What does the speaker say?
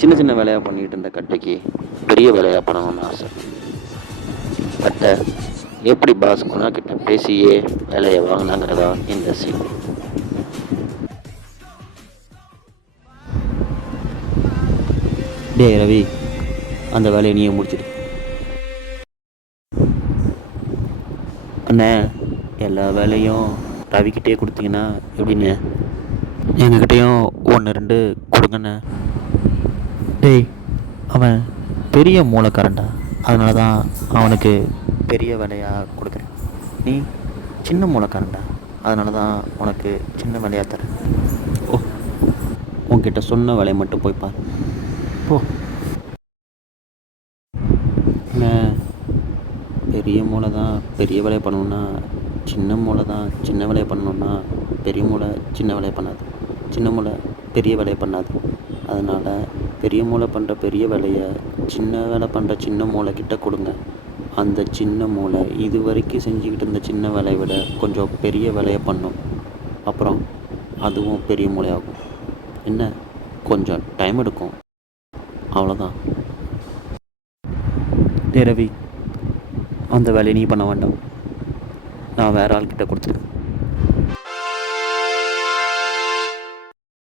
சின்ன சின்ன வேலையாக பண்ணிகிட்டு இருந்த கட்டைக்கு பெரிய வேலையாக பண்ணணும்னு ஆசை. கட்டை எப்படி பாஸ் குணா கிட்ட பேசியே வேலையை வாங்கினாங்கிறதா இந்த சீன். டே ரவி, அந்த வேலையை நீயே முடிச்சிடு. அண்ணே, எல்லா வேலையும் ரவிக்கிட்டே கொடுத்தீங்கன்னா எப்படின்னு? எங்ககிட்டையும் 1-2 கொடுங்கண்ணே. டேய், அவன் பெரிய மூளைக்காரன்டா, அதனால தான் அவனுக்கு பெரிய வேலையாக கொடுக்குறேன். நீ சின்ன மூளைக்காரன்டா, அதனால தான் உனக்கு சின்ன வேலையாக தரேன். ஓ, உன்கிட்ட சொன்ன வேலையை மட்டும் போய் பார் போ. என்ன, பெரிய மூளை தான் பெரிய வேலையை பண்ணணுன்னா, சின்ன மூளை தான் சின்ன வேலையை பண்ணணுன்னா, பெரிய மூளை சின்ன வேலையை பண்ணாது, சின்ன மூளை பெரிய வேலையை பண்ணாது. அதனால் பெரிய மூளை பண்ணுற பெரிய வேலையை சின்ன வேலை பண்ணுற சின்ன மூளைக்கிட்ட கொடுங்க. அந்த சின்ன மூளை இது வரைக்கும் செஞ்சுக்கிட்டு இருந்த சின்ன வேலையை விட கொஞ்சம் பெரிய வேலையை பண்ணும். அப்புறம் அதுவும் பெரிய மூளையாகும். என்ன, கொஞ்சம் டைம் எடுக்கும், அவ்வளோதான். டே ரவி, அந்த வேலையை நீ பண்ண வேண்டாம், நான் வேறு ஆள்கிட்ட கொடுத்துருக்கேன்.